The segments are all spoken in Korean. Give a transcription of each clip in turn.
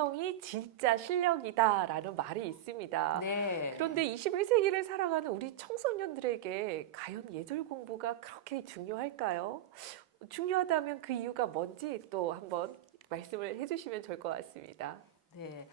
감성이 진짜 실력이다라는 말이 있습니다. 네. 그런데 21세기를 살아가는 우리 청소년들에게 과연 예절 공부가 그렇게 중요할까요? 중요하다면 그 이유가 뭔지 또 한번 말씀을 해주시면 좋을 것 같습니다. 네,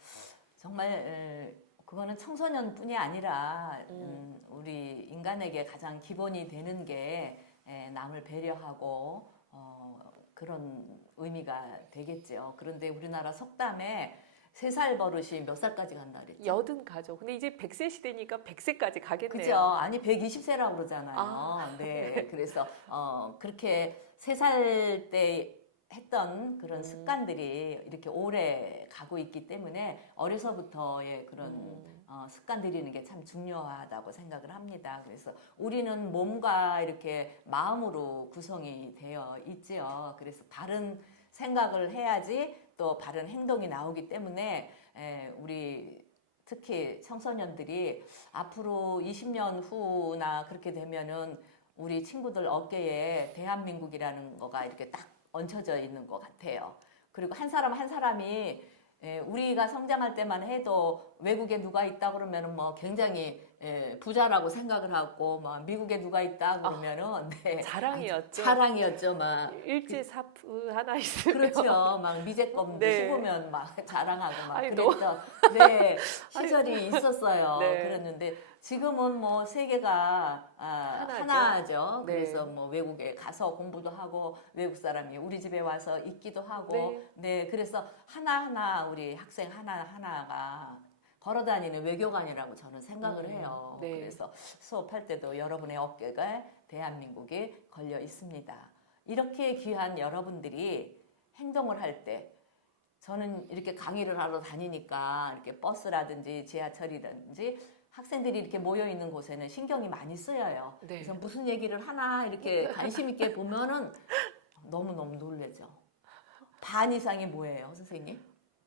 정말 에, 그거는 청소년뿐이 아니라 음, 우리 인간에게 가장 기본이 되는 게 에, 남을 배려하고 어, 그런 의미가 되겠죠. 그런데 우리나라 속담에 세 살 버릇이 몇 살까지 간다 그랬죠? 여든 가죠. 근데 이제 100세 시대니까 100세까지 가겠네요. 그죠? 아니 120세라고 그러잖아요. 아, 네. 그래서 어 그렇게 세 살 때 했던 그런 음. 습관들이 이렇게 오래 가고 있기 때문에 어려서부터의 그런 음. 어, 습관 들이는 게 참 중요하다고 생각을 합니다. 그래서 우리는 몸과 이렇게 마음으로 구성이 되어 있지요. 그래서 바른 생각을 해야지 또 바른 행동이 나오기 때문에 에, 우리 특히 청소년들이 앞으로 20년 후나 그렇게 되면은 우리 친구들 어깨에 대한민국이라는 거가 이렇게 딱 얹혀져 있는 것 같아요. 그리고 한 사람 한 사람이 예, 우리가 성장할 때만 해도 외국에 누가 있다 그러면은 뭐 굉장히 예, 부자라고 생각을 하고 막 미국에 누가 있다 그러면은 네, 자랑이었죠. 자랑이었죠 막 일제 사프 하나 있으면 그렇죠. 막 미제껌 네. 씹으면 막 자랑하고 막 아니, 그랬던 네, 시절이 있었어요. 네. 그랬는데 지금은 뭐 세계가 아, 하나죠. 하나죠. 네. 그래서 뭐 외국에 가서 공부도 하고 외국 사람이 우리 집에 와서 있기도 하고 네. 네, 그래서 하나 하나 우리 학생 하나 하나가 걸어다니는 외교관이라고 저는 생각을 음, 해요. 네. 그래서 수업할 때도 여러분의 어깨가 대한민국에 걸려 있습니다. 이렇게 귀한 여러분들이 행동을 할 때 저는 이렇게 강의를 하러 다니니까 이렇게 버스라든지 지하철이든지 학생들이 이렇게 모여 있는 곳에는 신경이 많이 쓰여요. 네. 그래서 무슨 얘기를 하나 이렇게 관심 있게 보면은 너무 너무 놀래죠. 반 이상이 뭐예요, 선생님?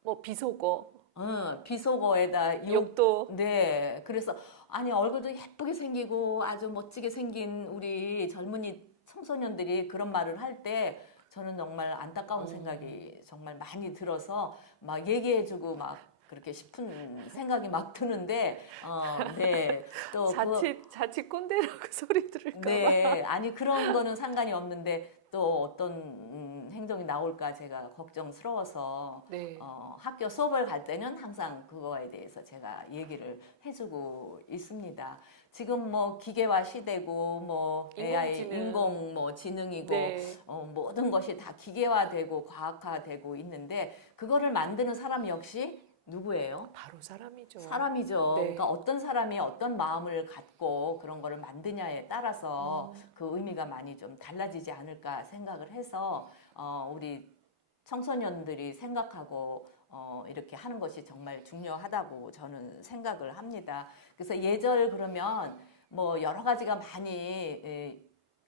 뭐 비속어, 어, 비속어에다 욕 욕도 네. 그래서 아니 얼굴도 예쁘게 생기고 아주 멋지게 생긴 우리 젊은이 청소년들이 그런 말을 할 때 저는 정말 안타까운 음. 생각이 정말 많이 들어서 막 얘기해주고 막 그렇게 싶은 생각이 막 드는데 어, 네. 또 그거- 자칫 자칫 꼰대라고 소리 들을까 봐. 네, 아니 그런 거는 상관이 없는데 또 어떤 음, 행동이 나올까 제가 걱정스러워서 네. 어, 학교 수업을 갈 때는 항상 그거에 대해서 제가 얘기를 해주고 있습니다. 지금 뭐 기계화 시대고 뭐 AI 인공지능. 인공 뭐 지능이고 네. 어, 모든 것이 다 기계화되고 과학화되고 있는데 그거를 만드는 사람 역시 누구예요? 바로 사람이죠. 사람이죠. 네. 그러니까 어떤 사람이 어떤 마음을 갖고 그런 거를 만드냐에 따라서 음. 그 의미가 많이 좀 달라지지 않을까 생각을 해서 어, 우리 청소년들이 생각하고 어, 이렇게 하는 것이 정말 중요하다고 저는 생각을 합니다. 그래서 예절 그러면 뭐 여러 가지가 많이 에,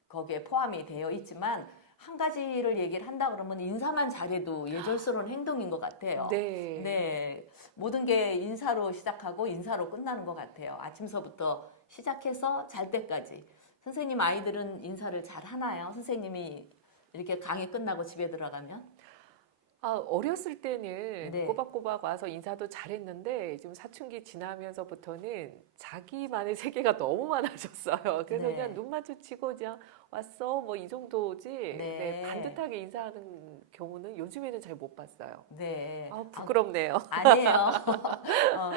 거기에 포함이 되어 있지만 한 가지를 얘기를 한다 그러면 인사만 잘해도 예절스러운 행동인 것 같아요. 네. 네. 모든 게 인사로 시작하고 인사로 끝나는 것 같아요. 아침서부터 시작해서 잘 때까지. 선생님 아이들은 인사를 잘 하나요? 선생님이 이렇게 강의 끝나고 집에 들어가면? 아, 어렸을 때는 네. 꼬박꼬박 와서 인사도 잘했는데 지금 사춘기 지나면서부터는 자기만의 세계가 너무 많아졌어요. 그래서 네. 그냥 눈 마주치고 그냥 왔어 뭐 이 정도지. 네. 네, 반듯하게 인사하는 경우는 요즘에는 잘 못 봤어요. 네. 아, 부끄럽네요. 아 니에요. 어,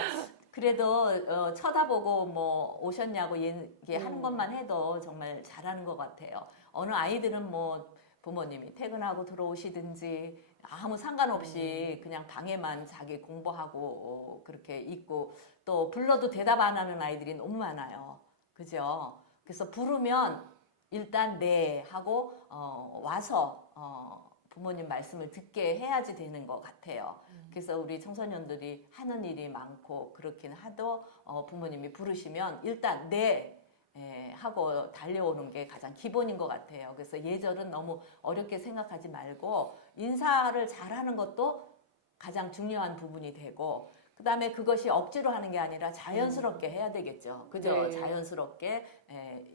그래도 어, 쳐다보고 뭐 오셨냐고 얘기하는 음. 것만 해도 정말 잘하는 것 같아요. 어느 아이들은 뭐 부모님이 퇴근하고 들어오시든지 아무 상관없이 그냥 방에만 자기 공부하고 어, 그렇게 있고 또 불러도 대답 안 하는 아이들이 너무 많아요. 그죠? 그래서 부르면 일단 네 하고 어, 와서 어, 부모님 말씀을 듣게 해야지 되는 것 같아요. 그래서 우리 청소년들이 하는 일이 많고 그렇긴 하도 어, 부모님이 부르시면 일단 네 예, 하고 달려오는 게 가장 기본인 것 같아요. 그래서 예절은 너무 어렵게 생각하지 말고 인사를 잘하는 것도 가장 중요한 부분이 되고 그다음에 그것이 억지로 하는 게 아니라 자연스럽게 해야 되겠죠. 그죠? 네. 자연스럽게 예,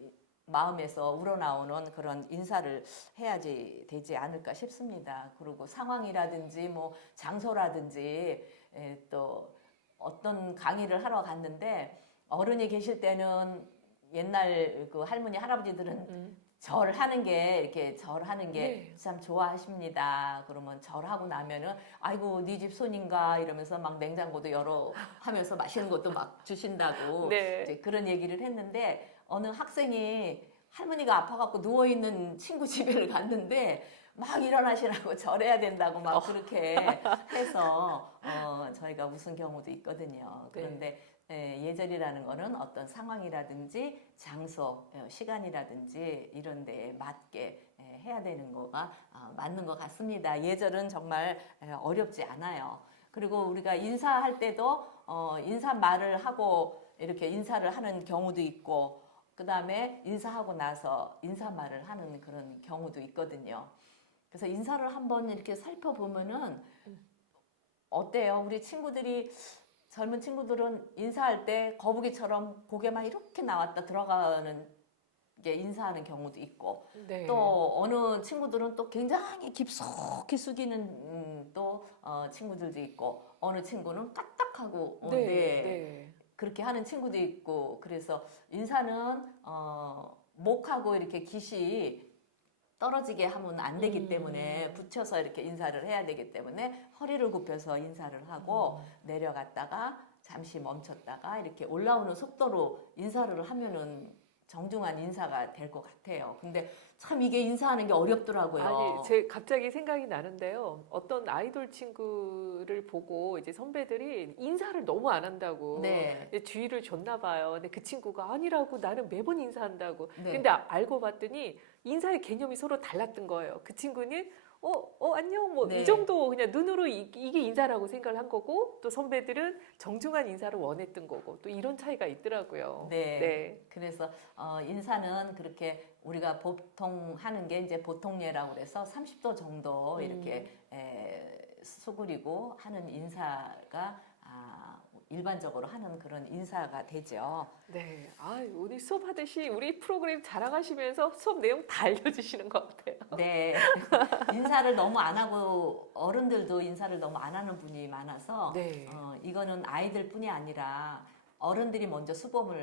마음에서 우러나오는 그런 인사를 해야지 되지 않을까 싶습니다. 그리고 상황이라든지 뭐 장소라든지 에, 또 어떤 강의를 하러 갔는데 어른이 계실 때는 옛날 그 할머니 할아버지들은 음. 절하는 게 이렇게 절하는 게 네. 참 좋아하십니다. 그러면 절하고 나면은 아이고 네 집 손인가 이러면서 막 냉장고도 열어 하면서 맛있는 것도 막 주신다고 네. 이제 그런 얘기를 했는데 어느 학생이 할머니가 아파갖고 누워 있는 친구 집에를 갔는데 막 일어나시라고 절해야 된다고 막 어. 그렇게 해서 어, 저희가 웃은 경우도 있거든요. 네. 그런데 예, 예절이라는 거는 어떤 상황이라든지 장소, 어, 시간이라든지 이런 데에 맞게 예, 해야 되는 거가 아, 맞는 것 같습니다. 예절은 정말 예, 어렵지 않아요. 그리고 우리가 인사할 때도 어, 인사 말을 하고 이렇게 인사를 하는 경우도 있고 그 다음에 인사하고 나서 인사 말을 하는 그런 경우도 있거든요. 그래서 인사를 한번 이렇게 살펴보면은 어때요? 우리 친구들이 젊은 친구들은 인사할 때 거북이처럼 고개만 이렇게 나왔다 들어가는 게 인사하는 경우도 있고 네. 또 어느 친구들은 또 굉장히 깊숙이 숙이는 음, 또 어, 친구들도 있고 어느 친구는 까딱하고 어, 네. 네. 네. 그렇게 하는 친구도 있고 그래서 인사는 어, 목하고 이렇게 깃이 떨어지게 하면 안 되기 음. 때문에 붙여서 이렇게 인사를 해야 되기 때문에 허리를 굽혀서 인사를 하고 내려갔다가 잠시 멈췄다가 이렇게 올라오는 속도로 인사를 하면은 정중한 인사가 될 것 같아요. 근데 참 이게 인사하는 게 어렵더라고요. 아니, 제 갑자기 생각이 나는데요. 어떤 아이돌 친구를 보고 이제 선배들이 인사를 너무 안 한다고 네. 주의를 줬나 봐요. 근데 그 친구가 아니라고 나는 매번 인사한다고. 네. 근데 아- 알고 봤더니 인사의 개념이 서로 달랐던 거예요. 그 친구는 어, 어, 안녕, 뭐, 네. 이 정도 그냥 눈으로 이, 게 인사라고 생각을 한 거고, 또 선배들은 정중한 인사를 원했던 거고, 또 이런 차이가 있더라고요. 네. 네. 그래서 어, 인사는 그렇게 우리가 보통 하는 게 이제 보통 예라고 그래서 30도 정도 음. 이렇게 에, 수그리고 하는 인사가 아, 일반적으로 하는 그런 인사가 되죠. 네. 아, 오늘 수업하듯이 우리 프로그램 자랑하시면서 수업 내용 다 알려주시는 것 같아요. 네. 인사를 너무 안 하고 어른들도 인사를 너무 안 하는 분이 많아서 네. 어, 이거는 아이들뿐이 아니라 어른들이 먼저 수범을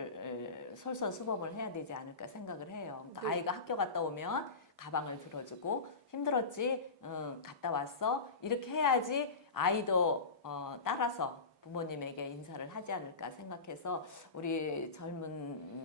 에, 솔선 수범을 해야 되지 않을까 생각을 해요. 그러니까 네. 아이가 학교 갔다 오면 가방을 들어주고 힘들었지, 응, 갔다 왔어 이렇게 해야지 아이도 어, 따라서 부모님에게 인사를 하지 않을까 생각해서 우리 젊은 음,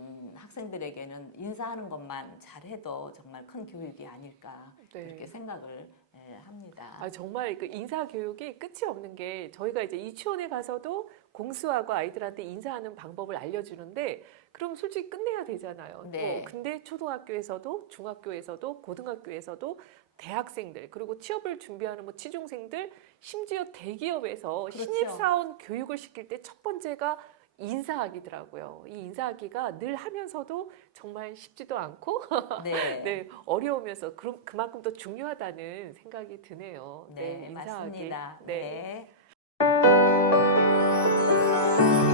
학생들에게는 인사하는 것만 잘해도 정말 큰 교육이 아닐까 네. 그렇게 생각을 예, 합니다. 아, 정말 그 인사 교육이 끝이 없는 게 저희가 이제 유치원에 가서도 공수하고 아이들한테 인사하는 방법을 알려주는데 그럼 솔직히 끝내야 되잖아요. 네. 또 근데 초등학교에서도 중학교에서도 고등학교에서도 대학생들 그리고 취업을 준비하는 뭐 취중생들 심지어 대기업에서 그렇죠. 신입사원 교육을 시킬 때 첫 번째가 인사하기더라고요. 이 인사하기가 늘 하면서도 정말 쉽지도 않고 네. 네, 어려우면서 그럼 그만큼 더 중요하다는 생각이 드네요. 네, 인사하기. 맞습니다. 네. 네.